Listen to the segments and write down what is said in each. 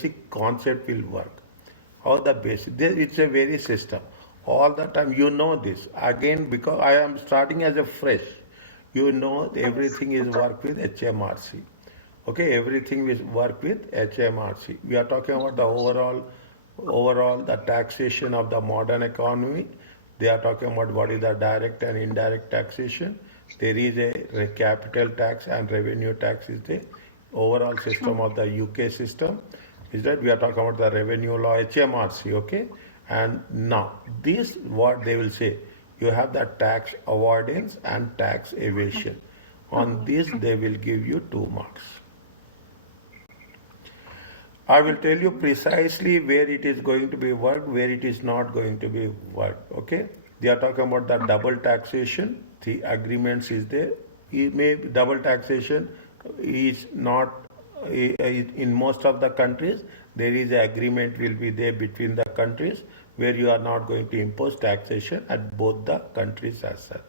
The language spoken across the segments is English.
basic concept will work. How the basic, it's a very system. All the time you know this. Again, because I am starting as a fresh, you know everything is work with HMRC. Okay, everything is work with HMRC. We are talking about the overall the taxation of the modern economy. They are talking about what is the direct and indirect taxation. There is a capital tax and revenue tax is the overall system of the UK system. Is that we are talking about the revenue law HMRC, okay? And now this what they will say, you have the tax avoidance and tax evasion. On this they will give you 2 marks. I will tell you precisely where it is going to be worked, where it is not going to be worked. Okay? They are talking about the double taxation. The agreements is there. Double taxation is not in most of the countries. There is an agreement will be there between the countries where you are not going to impose taxation at both the countries as such.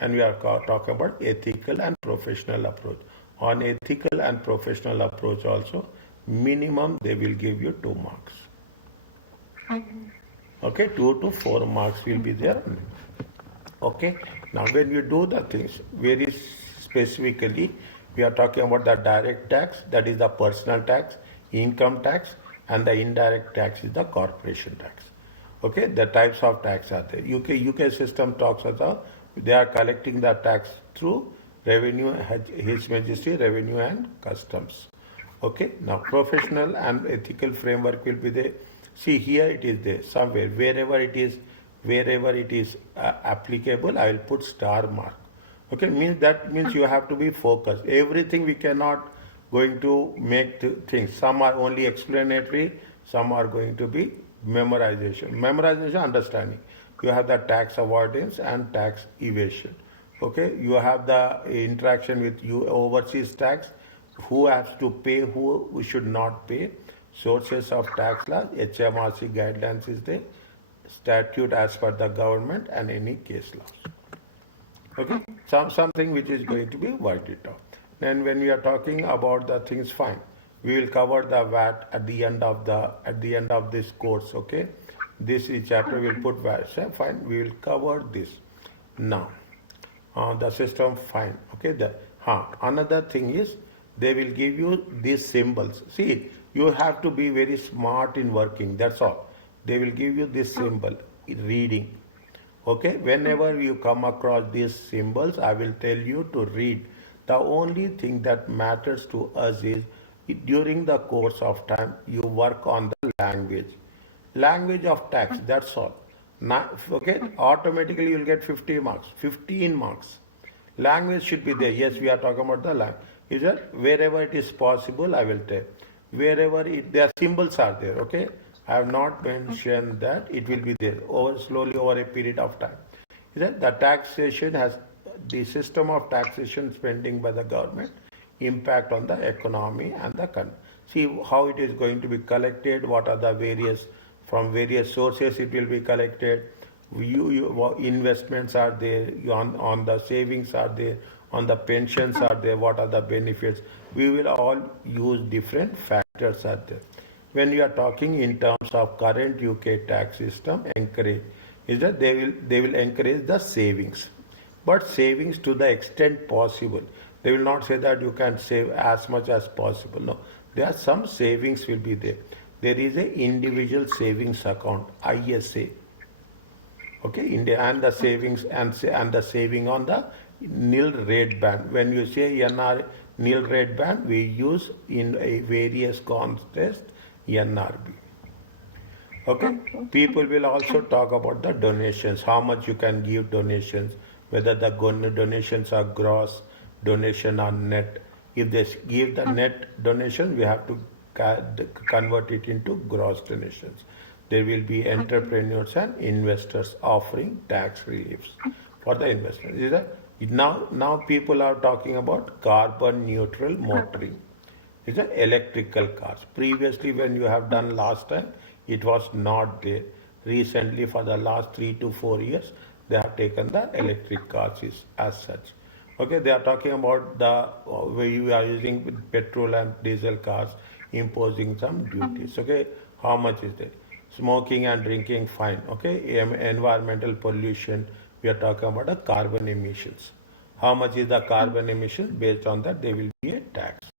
And we are talking about ethical and professional approach. On ethical and professional approach also, minimum they will give you 2 marks. Okay, 2 to 4 marks will be there. Okay, now when you do the things very specifically, we are talking about the direct tax, that is the personal tax, income tax, and the indirect tax is the corporation tax. Okay, the types of tax are there. UK system talks about they are collecting the tax through revenue, His Majesty Revenue and Customs. Okay, now professional and ethical framework will be there. See here it is there somewhere, wherever it is applicable, I will put star mark. Okay, that means you have to be focused. Everything we cannot going to make things. Some are only explanatory, some are going to be memorization. Memorization, understanding. You have the tax avoidance and tax evasion. Okay, you have the interaction with overseas tax, who has to pay, who should not pay, sources of tax laws, HMRC guidelines is the statute as per the government and any case laws. Okay, something which is going to be worked it out. Then when we are talking about the things, fine, we will cover the VAT at the end of this course. Okay, this chapter will put VAT. So fine, we will cover this now. The system, fine. Okay, another thing is they will give you these symbols. See, you have to be very smart in working. That's all. They will give you this symbol, reading. Okay, whenever you come across these symbols, I will tell you to read. The only thing that matters to us is during the course of time, you work on the language of tax. That's all. Now, okay, automatically you will get 50 marks, 15 marks. Language should be there. Yes, we are talking about the language. Is that wherever it is possible, I will tell. Wherever their symbols are there, okay? I have not mentioned that, it will be there slowly over a period of time. Is that the taxation has the system of taxation spending by the government impact on the economy and the country. See how it is going to be collected, what are the from various sources it will be collected. Investments are there, on the savings are there, on the pensions are there, what are the benefits. We will all use different factors are there. When we are talking in terms of current UK tax system, is that they will encourage the savings, but savings to the extent possible. They will not say that you can save as much as possible. No, there are some savings will be there. There is a individual savings account, ISA. Okay, and the savings and the saving on the nil rate band. When you say nil rate band, we use in a various contests NRB. Okay, people will also talk about the donations, how much you can give donations, whether the donations are gross, donation or net. If they give the net donation, we have to convert it into gross donations. There will be entrepreneurs and investors offering tax reliefs for the investors. Now people are talking about carbon neutral motoring. It's electrical cars. Previously, when you have done last time, it was not there. Recently, for the last 3 to 4 years, they have taken the electric cars as such. Okay, they are talking about where you are using petrol and diesel cars. imposing some duties. Okay, how much is that? Smoking and drinking, fine. Okay, environmental pollution, we are talking about the carbon emissions. How much is the carbon emission? Based on that, there will be a tax.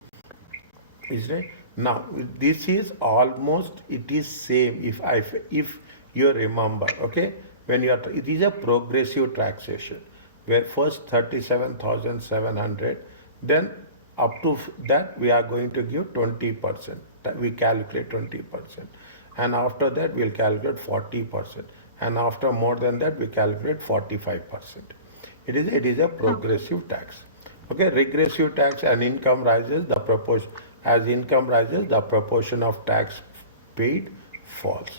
Is right? Now, this is almost, it is same if you remember, okay, when you are, it is a progressive taxation, where first 37,700, then up to that we are going to give 20%. We calculate 20%. And after that we'll calculate 40%. And after more than that we calculate 45%. It is a progressive tax. Okay, regressive tax, and income rises, the proportion, as income rises, the proportion of tax paid falls.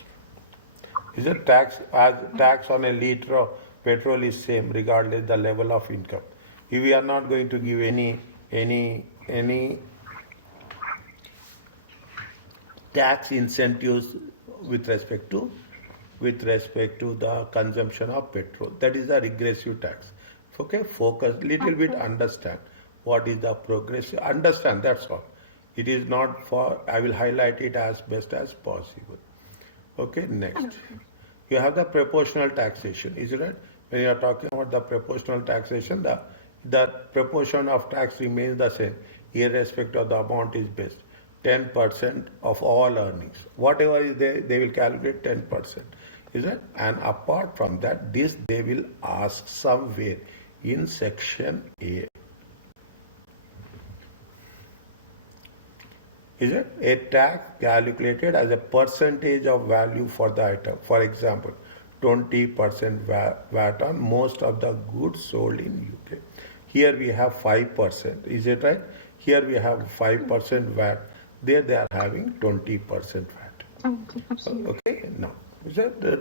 Is it tax, as tax on a liter of petrol is same regardless the level of income. If we are not going to give any tax incentives with respect to the consumption of petrol. That is the regressive tax. Okay, focus little bit, understand what is the progressive, understand, that's all. It is not for, I will highlight it as best as possible. Okay, next. You have the proportional taxation, is it right? When you are talking about the proportional taxation, the proportion of tax remains the same, irrespective of the amount is based. 10% of all earnings. Whatever is there, they will calculate 10%. Is it? And apart from that, this they will ask somewhere in section A. Is it? A tax calculated as a percentage of value for the item. For example, 20% VAT on most of the goods sold in UK. Here we have 5%. Is it right? Here we have 5% VAT. There they are having 20% VAT. Okay, now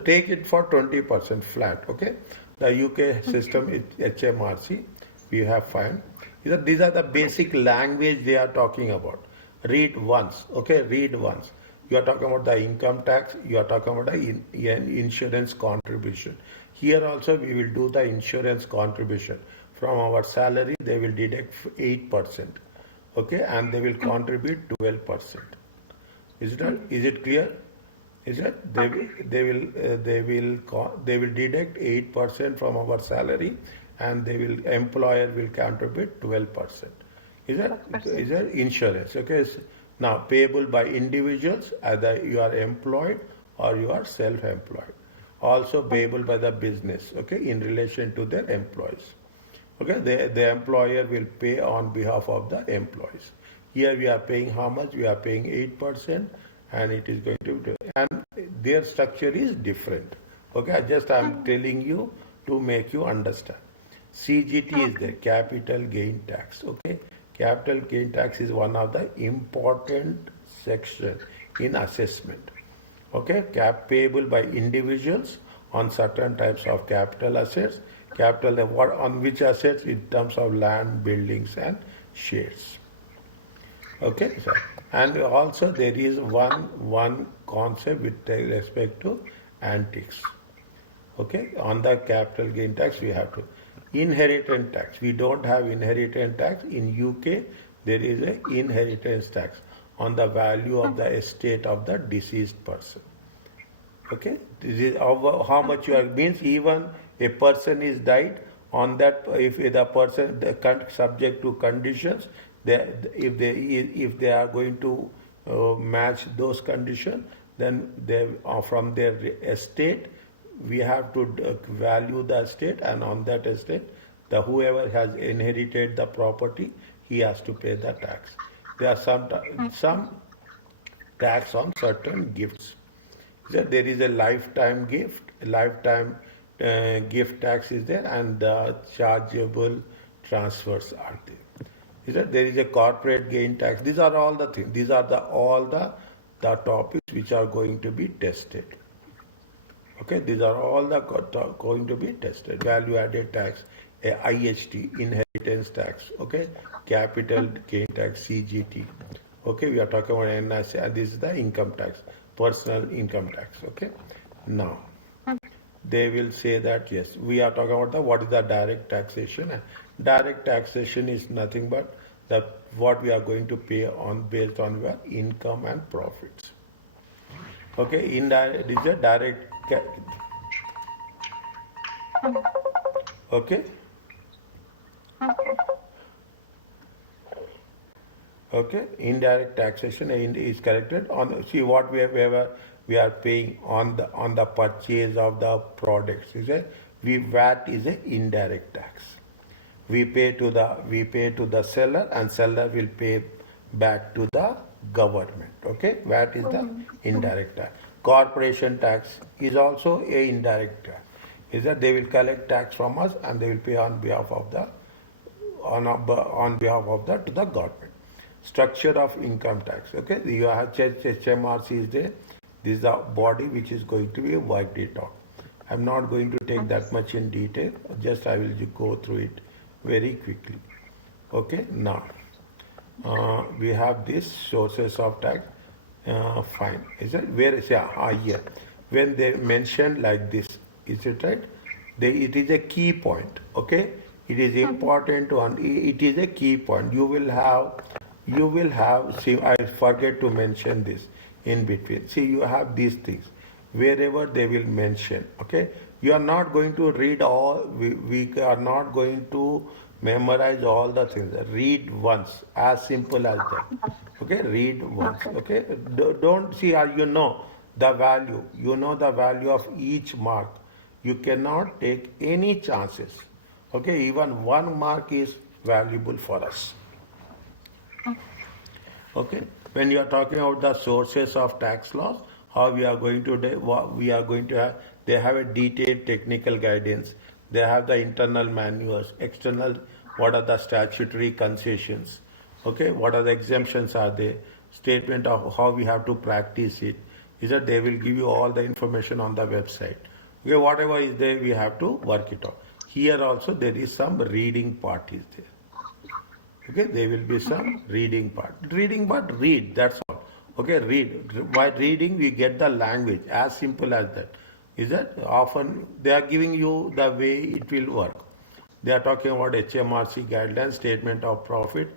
take it for 20% flat. Okay, the UK system is HMRC. We have fine. These are the basic language they are talking about. Read once. Okay, read once. You are talking about the income tax. You are talking about the insurance contribution. Here also we will do the insurance contribution. From our salary they will deduct 8%. Okay, and they will contribute 12%. Is it clear? Is it? They will deduct 8% from our salary, and employer will contribute 12%. Is that insurance? Okay. Now payable by individuals, either you are employed or you are self-employed. Also payable by the business. Okay, in relation to their employees. Okay, the employer will pay on behalf of the employees. Here we are paying how much? We are paying 8%, and it is going to be, and their structure is different. Okay, I am telling you to make you understand. CGT is the capital gain tax. Okay, capital gain tax is one of the important section in assessment. Okay, payable by individuals on certain types of capital assets. Capital on which assets? In terms of land, buildings, and shares. Okay, sir. And also there is one concept with respect to antiques. Okay, on the capital gain tax we have to. Inheritance tax. We don't have inheritance tax. In UK there is a inheritance tax on the value of the estate of the deceased person. Okay, this is how much you are, means even a person is died, on that, if the person subject to conditions, if they are going to match those conditions, then they from their estate we have to value the estate, and on that estate whoever has inherited the property, he has to pay the tax. There are some tax on certain gifts. There is a lifetime gift, gift tax is there, and the chargeable transfers are there. There is a corporate gain tax. These are all the things. These are all the topics which are going to be tested. Okay, these are all going to be tested. Value added tax, IHT, inheritance tax. Okay, capital gain tax, CGT. Okay, we are talking about NIC, and this is the income tax, personal income tax. Okay, now they will say that yes, we are talking about what is the direct taxation. Direct taxation is nothing but that what we are going to pay on based on your income and profits. Okay, indirect is a direct. Okay. Okay, indirect taxation is collected on. See what we are paying on the purchase of the products. Is a we VAT is a indirect tax. We pay to the seller, and seller will pay back to the government. Okay, VAT is the indirect tax. Corporation tax is also a indirect tax. Is that they will collect tax from us and they will pay on behalf of the on behalf of the to the government. Structure of income tax. Okay, you have HMRC is there. This is the body which is going to be worked it out. I'm not going to take that much in detail. Just I will go through it very quickly. Okay, now we have this sources of tax. Fine. Is it where is here? When they mention like this, is it right? It is a key point. Okay, it is important to it is a key point. You will have. See, I forget to mention this in between. See, you have these things wherever they will mention. Okay, you are not going to read all. We are not going to memorize all the things. Read once, as simple as that. Okay, read once. Okay, don't see. You know the value. You know the value of each mark. You cannot take any chances. Okay, even one mark is valuable for us. Okay, when you are talking about the sources of tax laws, how we are going to we are going to have, they have a detailed technical guidance. They have the internal manuals, external. What are the statutory concessions? Okay, what are the exemptions are there? Statement of how we have to practice it. Is that they will give you all the information on the website. Okay, whatever is there, we have to work it out. Here also there is some reading part is there. Okay, there will be some reading part. Reading but read, that's all. Okay, read. By reading we get the language, as simple as that. Is that often they are giving you the way it will work. They are talking about HMRC guidelines, statement of profit,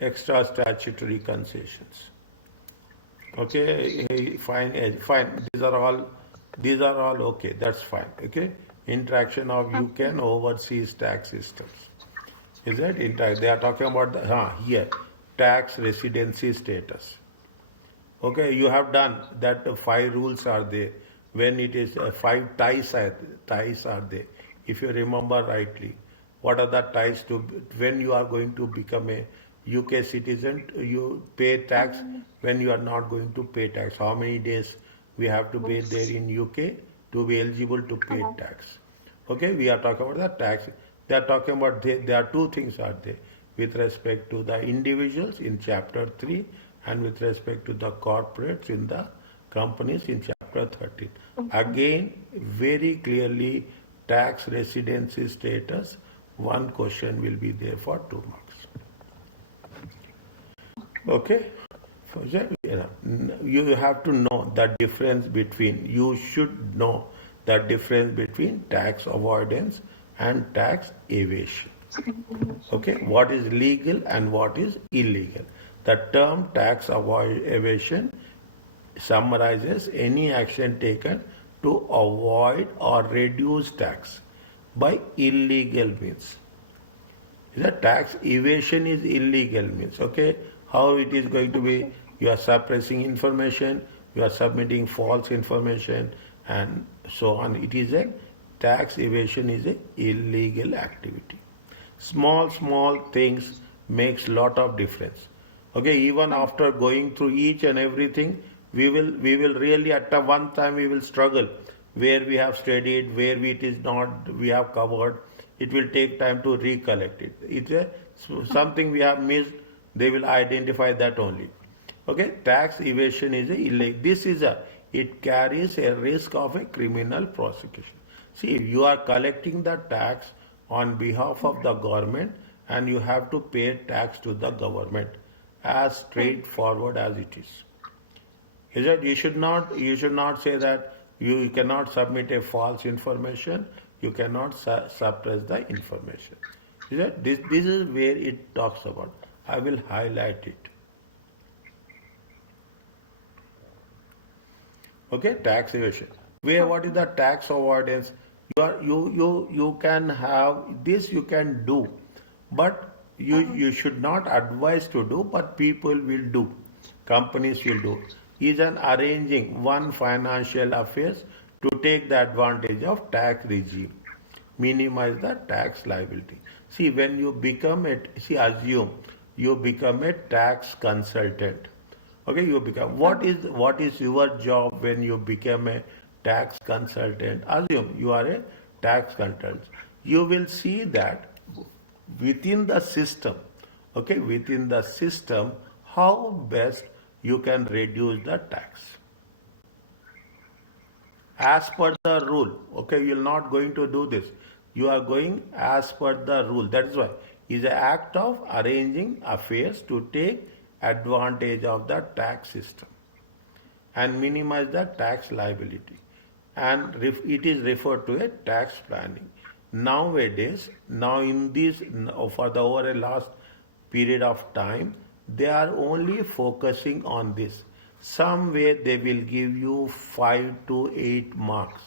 extra statutory concessions. Okay, fine. These are all okay. That's fine. Okay, interaction of UK and overseas tax systems. Is that they are talking about here tax residency status. Okay, you have done that. 5 rules are there. When it is 5 ties are there. If you remember rightly, what are the ties to when you are going to become a UK citizen? You pay tax when you are not going to pay tax. How many days we have to pay there in UK to be eligible to pay tax? Okay, we are talking about the tax. They are talking about there are 2 things are there with respect to the individuals in chapter 3 and with respect to the corporates in the companies in chapter 13. Again, very clearly tax residency status, one question will be there for 2 marks. Okay. You have to know the difference between, you should know the difference between tax avoidance and tax evasion. Okay, what is legal and what is illegal? The term tax evasion summarizes any action taken to avoid or reduce tax by illegal means. The tax evasion is illegal means. Okay, how it is going to be? You are suppressing information, you are submitting false information, and so on. It is a tax evasion is a illegal activity. Small things makes lot of difference. Okay, even after going through each and everything, we will really at one time we will struggle where we have studied, where it is not we have covered. It will take time to recollect it. It's something we have missed. They will identify that only. Okay, tax evasion is a illegal. It carries a risk of a criminal prosecution. See, you are collecting the tax on behalf of the government and you have to pay tax to the government as straightforward as it is. Is that you should not say that you cannot submit a false information, you cannot suppress the information. Is that this is where it talks about. I will highlight it. Okay, tax evasion. Where what is the tax avoidance? You can have this, you can do, but you should not advise to do, but people will do, companies will do. Is an arranging one financial affairs to take the advantage of tax regime, minimize the tax liability. See, when you become a, see, assume you become a tax consultant. Okay, you become, what is your job when you become a tax consultant? Assume you are a tax consultant. You will see that within the system, okay, within the system, how best you can reduce the tax as per the rule. Okay, you're not going to do this, you are going as per the rule. That is why is an act of arranging affairs to take advantage of the tax system and minimize the tax liability, and it is referred to a tax planning. Nowadays, now in this, for the over a last period of time, they are only focusing on this. Somewhere they will give you 5 to 8 marks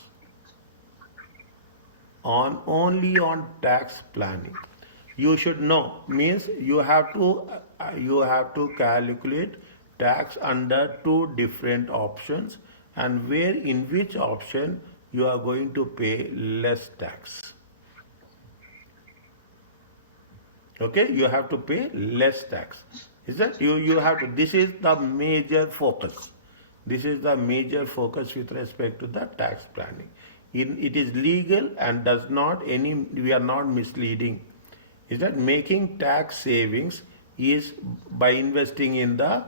on only on tax planning. You should know, means you have to calculate tax under two different options, and where in which option you are going to pay less tax. Okay, you have to pay less tax. Is that you have to, this is the major focus. This is the major focus with respect to the tax planning. It is legal and does not any, we are not misleading. Is that making tax savings is by investing in the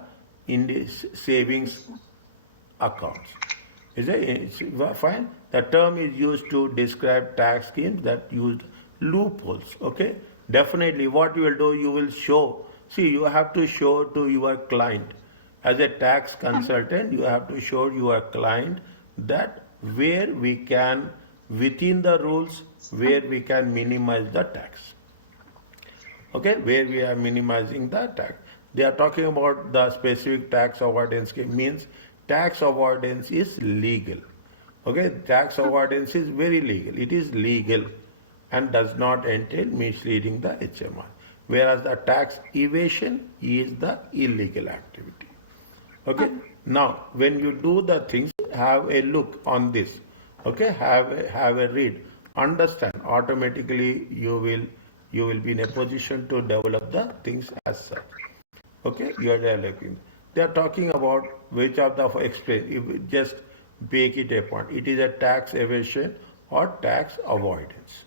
savings accounts. Is it? It's fine. The term is used to describe tax schemes that use loopholes. Okay. Definitely, what you will do, you will show. See, you have to show to your client. As a tax consultant, you have to show your client that where we can, within the rules, where we can minimize the tax. Okay, where we are minimizing the tax. They are talking about the specific tax avoidance scheme, means tax avoidance is legal. Okay, tax avoidance is very legal. It is legal and does not entail misleading the HMR. Whereas the tax evasion is the illegal activity. Okay, now when you do the things, have a look on this. Okay, have a read, understand. Automatically you will be in a position to develop the things as such. Okay, you are developing. They are talking about which of the explain. If we just make it a point, it is a tax evasion or tax avoidance.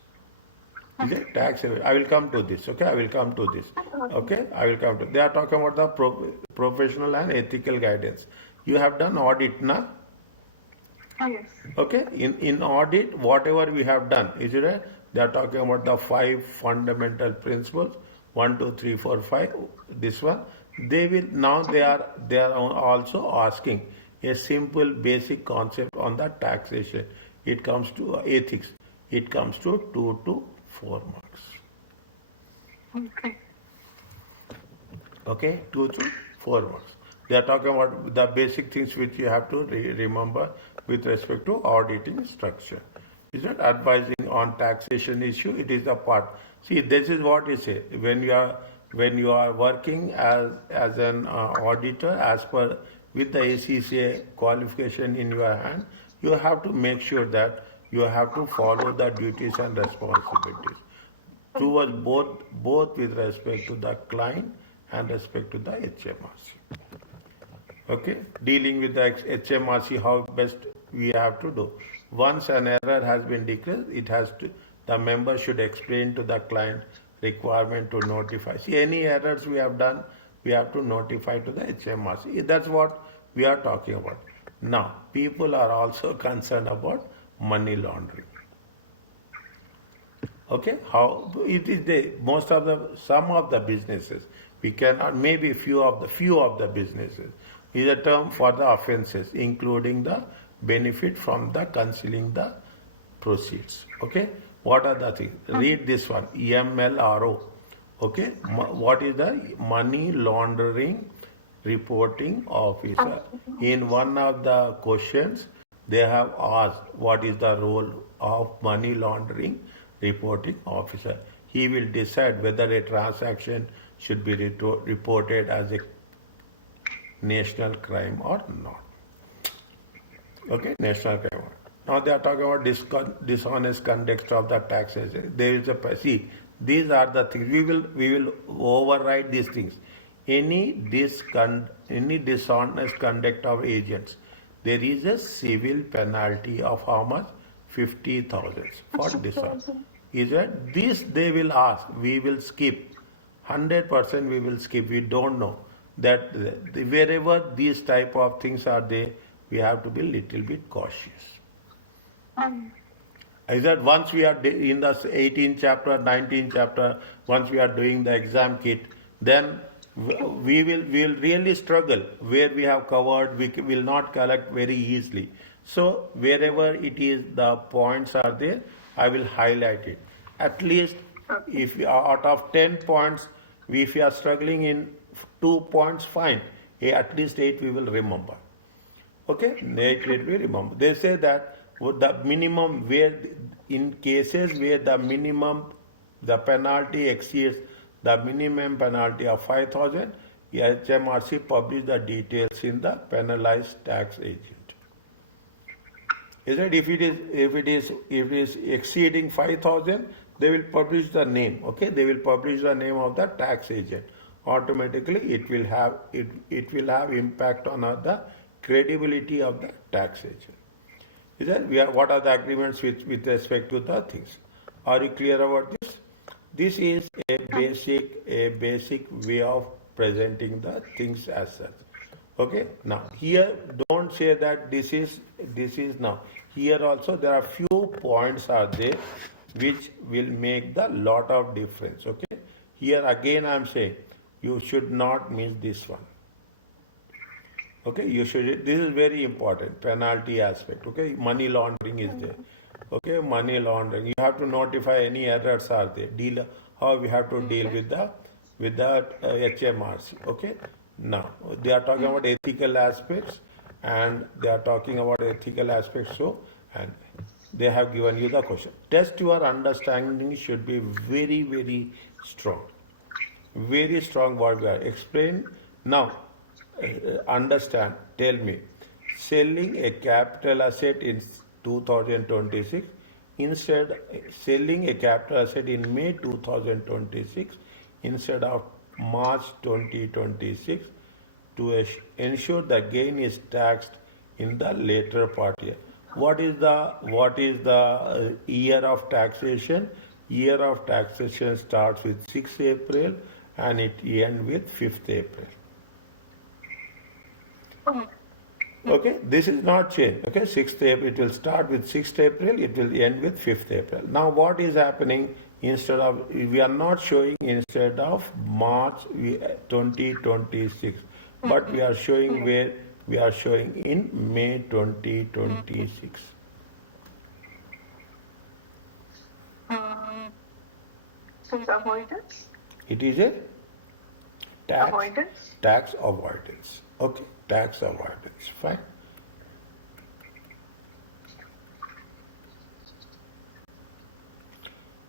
Is it tax evasion? I will come to this. Okay, I will come to this. Okay, I will come to. They are talking about the professional and ethical guidance. You have done audit, na? Yes. Okay, in audit, whatever we have done, is it right? They are talking about the 5 fundamental principles, 1, 2, 3, 4, 5. This one, they will now they are also asking a simple basic concept on the taxation. It comes to ethics. It comes to 2 to 4 marks. Okay. Okay, 2 to 4 marks. They are talking about the basic things which you have to remember with respect to auditing structure. Is not advising on taxation issue. It is the part. See, this is what you say when you are working as an auditor as per with the ACCA qualification in your hand. You have to make sure that you have to follow the duties and responsibilities towards both with respect to the client and respect to the HMRC. Okay, dealing with the HMRC, how best we have to do. Once an error has been declared, the member should explain to the client requirement to notify. See, any errors we have done, we have to notify to the HMRC. That's what we are talking about. Now, people are also concerned about money laundering. Okay, how it is some of the businesses, we cannot, maybe few of the businesses is a term for the offences, including the benefit from the concealing the proceeds. Okay, what are the things? Read this one, EMLRO. Okay, what is the money laundering reporting officer? In one of the questions, they have asked what is the role of money laundering reporting officer. He will decide whether a transaction should be reported as a national crime or not. Okay, national crime. Now they are talking about dishonest conduct of the taxes. There is a see. These are the things we will override these things. Any dishonest conduct of agents, there is a civil penalty of how much? 50,000 for dishonest. Is it this they will ask? We will skip. 100% we will skip. We don't know that wherever these type of things are there, we have to be little bit cautious. Is that once we are in the 18th chapter, 19th chapter, once we are doing the exam kit, then we will really struggle where we have covered. We will not collect very easily. So wherever it is the points are there, I will highlight it. At least if we are out of 10 points, if we are struggling in 2 points, fine. At least 8 we will remember. Okay, it will be remember. They say that the minimum where in cases where the penalty exceeds the minimum penalty of 5,000, HMRC publish the details in the penalized tax agent. Is it if it is exceeding 5,000, they will publish the name. Okay, they will publish the name of the tax agent. Automatically, it will have impact on the credibility of the tax agent. Is that what are the agreements with respect to the things? Are you clear about this? This is a basic way of presenting the things as such. Okay. Now here, don't say that this is now. Here also there are few points are there which will make the lot of difference. Okay. Here again I am saying you should not miss this one. Okay, you should. This is very important. Penalty aspect. Okay, money laundering is there. Okay, money laundering. You have to notify any errors are there. Deal how we have to deal with the HMRC. Okay. Now they are talking about ethical aspects, and they are talking about ethical aspects. So and they have given you the question. Test your understanding should be very strong. Very strong word. Explain now. Understand, tell me, selling a capital asset in 2026 instead selling a capital asset in May 2026 instead of March 2026 to ensure the gain is taxed in the later part year. What is the year of taxation? Year of taxation starts with 6th April and it ends with 5th April. Okay, this is not changed. Okay, 6th April, it will start with 6th April, it will end with 5th April. Now, what is happening instead of, we are not showing instead of March 2026, but we are showing where we are showing in May 2026. So it's avoidance? It is a tax avoidance. Okay, tax avoidance. Fine.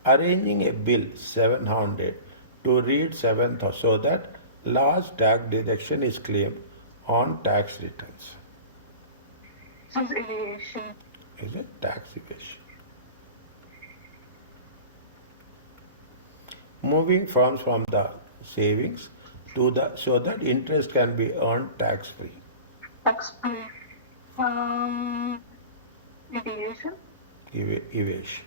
Arranging a bill 700 to read 7th so that large tax deduction is claimed on tax returns. Tax evasion. Is it tax evasion? Moving funds from the savings to the so that interest can be earned tax free. Tax free. Evasion. Evasion.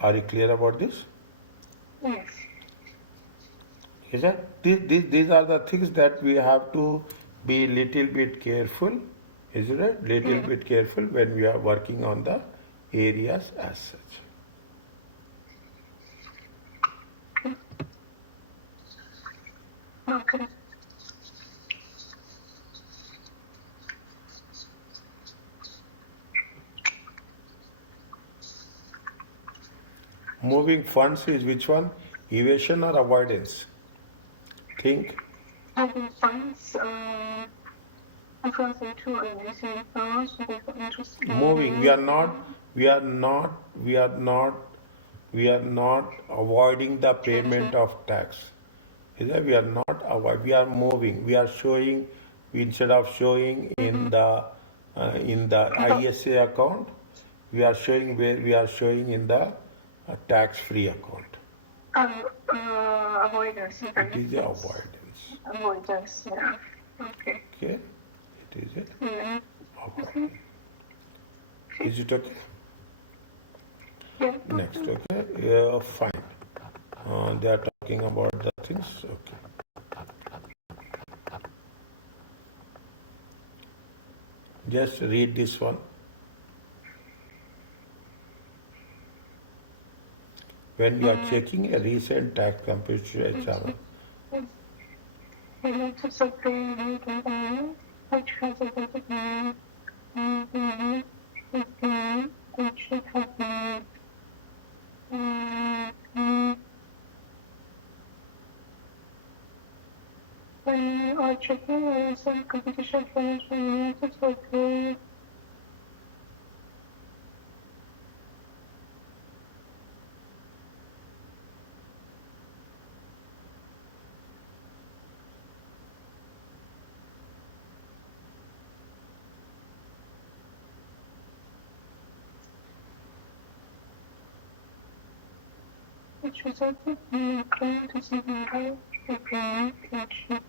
Are you clear about this? Yes. Is that these are the things that we have to be little bit careful, isn't it? Little bit careful when we are working on the areas as such. Okay. Moving funds is which one? Evasion or avoidance? Think. Moving funds transfer to a receiving funds with interest. Moving. We are not avoiding the payment of tax. Is that we are not avoid. We are moving. We are showing instead of showing in the ISA account, we are showing where we are showing in the tax-free account. Avoidance. It is a avoidance. Avoidance. Yeah. Okay. Okay. It is it. Avoidance. Is it okay? Yeah. Next. Okay. Yeah, fine. They are talking about the things. Okay. Just read this one. When you are checking a recent tax computation HR, Which has a which should have been when you are checking recent competition financial it's okay. Which resulted in a claim to CBI to payment which should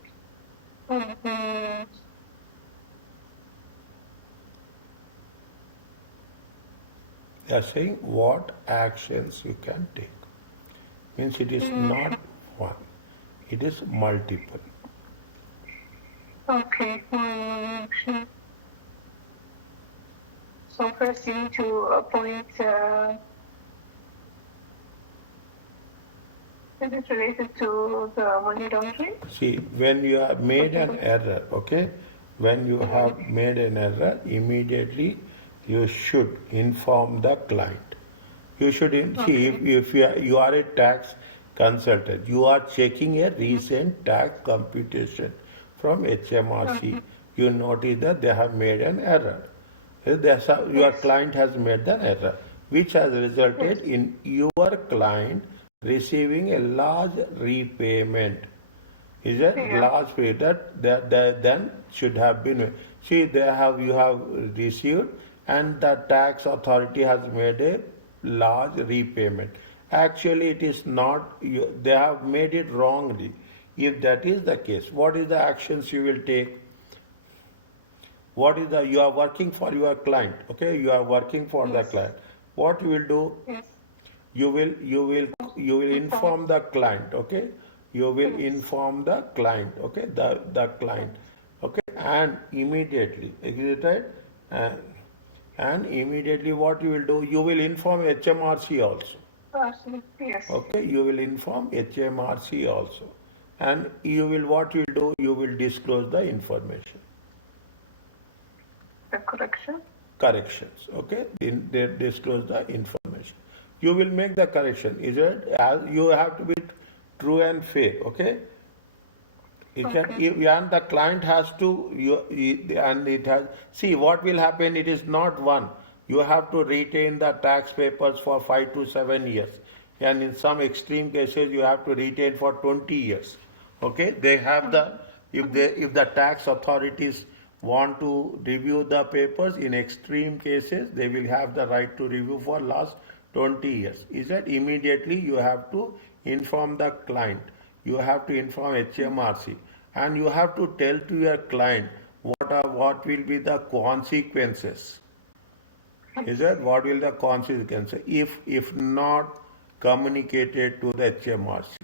have been they are saying what actions you can take. Means it is not one, it is multiple. okay one action. So first you need to appoint is it related to the money laundering? See, when you have made an error, okay, when you have made an error, immediately you should inform the client. You should see if you are a tax consultant, you are checking a recent tax computation from HMRC. You notice that they have made an error. Your client has made an error, which has resulted in your client receiving a large repayment. Is a large pay that then should have been. See, you have received, and the tax authority has made a large repayment. Actually, it is not. They have made it wrongly. If that is the case, what is the actions you will take? What is you are working for your client? Okay, you are working for the client. What you will do? Yes. You will inform the client. Okay, you will inform the client. Okay, the client. Okay, and immediately, is it right? And immediately what you will do? You will inform HMRC also. Absolutely, yes. Okay, you will inform HMRC also, and you will what you will do? You will disclose the information. The correction? Corrections. Okay, they disclose the information. You will make the correction. Is it? You have to be true and fair. Okay. And the client has to. And it has. See what will happen. It is not one. You have to retain the tax papers for 5 to 7 years, and in some extreme cases you have to retain for 20 years. Okay. They have the. If the tax authorities want to review the papers, in extreme cases they will have the right to review for last 20 years. Is that immediately you have to inform the client, you have to inform HMRC, and you have to tell to your client what will be the consequences. Is that what will the consequences if not communicated to the HMRC?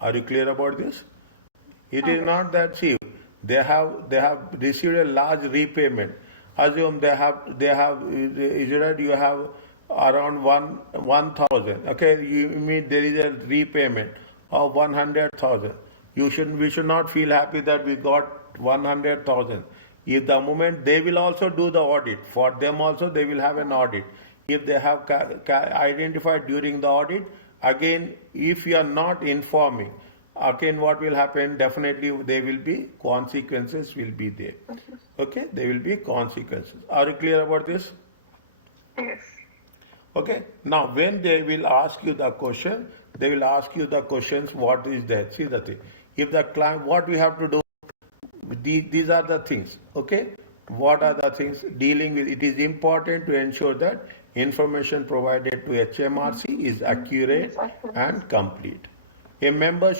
Are you clear about this? It is not that, see, they have received a large repayment. Assume they have is it right? You have around 1,000. Okay, you mean there is a repayment of 100,000. We should not feel happy that we got 100,000. If the moment they will also do the audit, for them also they will have an audit. If they have identified during the audit, again, if you are not informing, again what will happen? Definitely there will be consequences will be there. Okay, there will be consequences. Are you clear about this? Yes. Okay, now when they will ask you the question, they will ask you the questions, what is that? See the thing. If the client, what we have to do, these are the things, okay? What are the things dealing with? It is important to ensure that information provided to HMRC is accurate and complete. A member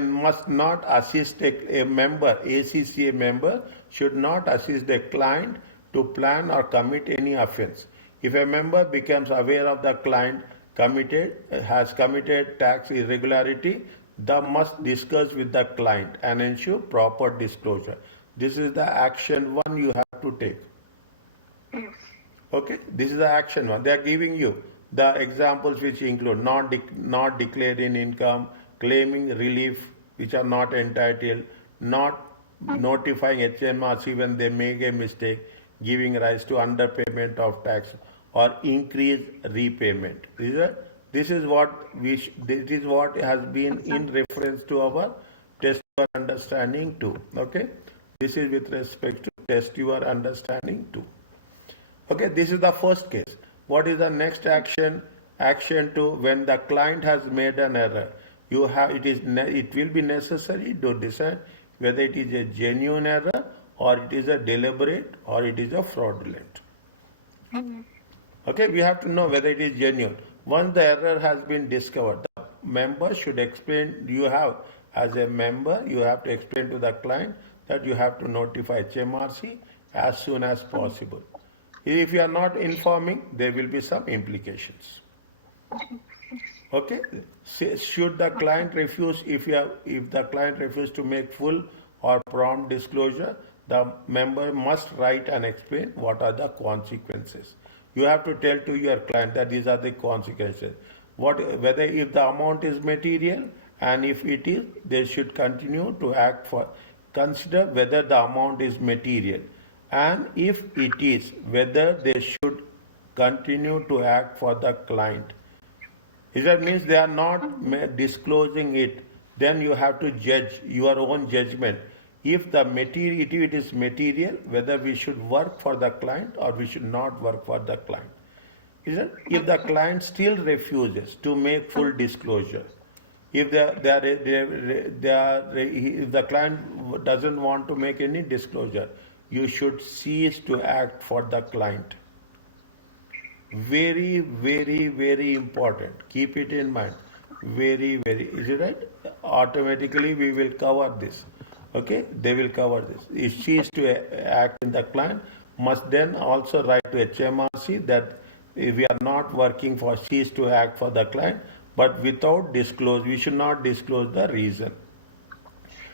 must not assist a member, ACCA member should not assist a client to plan or commit any offense. If a member becomes aware of the client has committed tax irregularity, the must discuss with the client and ensure proper disclosure. This is the action one you have to take. Yes. Okay, this is the action one. They are giving you the examples which include not declaring income, claiming relief which are not entitled, not notifying HMRC when they make a mistake, giving rise to underpayment of tax or increased repayment. This is what has been in reference to our test your understanding too. Okay, this is with respect to test your understanding too. Okay, this is the first case. What is the next action? Action to when the client has made an error, it will be necessary to decide whether it is a genuine error or it is a deliberate or it is a fraudulent. Okay, we have to know whether it is genuine. Once the error has been discovered, the member should explain. As a member, you have to explain to the client that you have to notify HMRC as soon as possible. If you are not informing, there will be some implications. Okay, should the client refuse? If the client refuses to make full or prompt disclosure, the member must write and explain what are the consequences. You have to tell to your client that these are the consequences. Whether if the amount is material, and if it is, they should continue to consider whether the amount is material, and if it is, whether they should continue to act for the client. If that means they are not disclosing it, then you have to judge your own judgment. If it is material, whether we should work for the client or we should not work for the client. If the client still refuses to make full disclosure, if the client doesn't want to make any disclosure, you should cease to act for the client. Very, very, very important. Keep it in mind. Very, very. Is it right? Automatically we will cover this. Okay? They will cover this. If she is to act in the client, must then also write to HMRC that if we are not working for, she is to act for the client, but without disclose, we should not disclose the reason.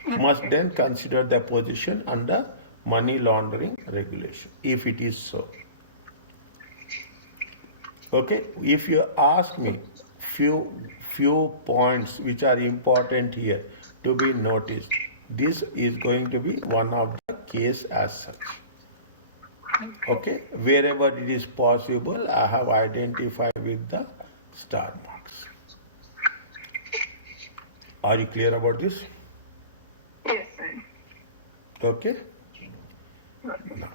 Must then consider the position under money laundering regulation, if it is so. Okay, if you ask me few points which are important here to be noticed, this is going to be one of the case as such. Okay, wherever it is possible, I have identified with the star marks. Are you clear about this? Yes, sir. Okay. Yes. Now,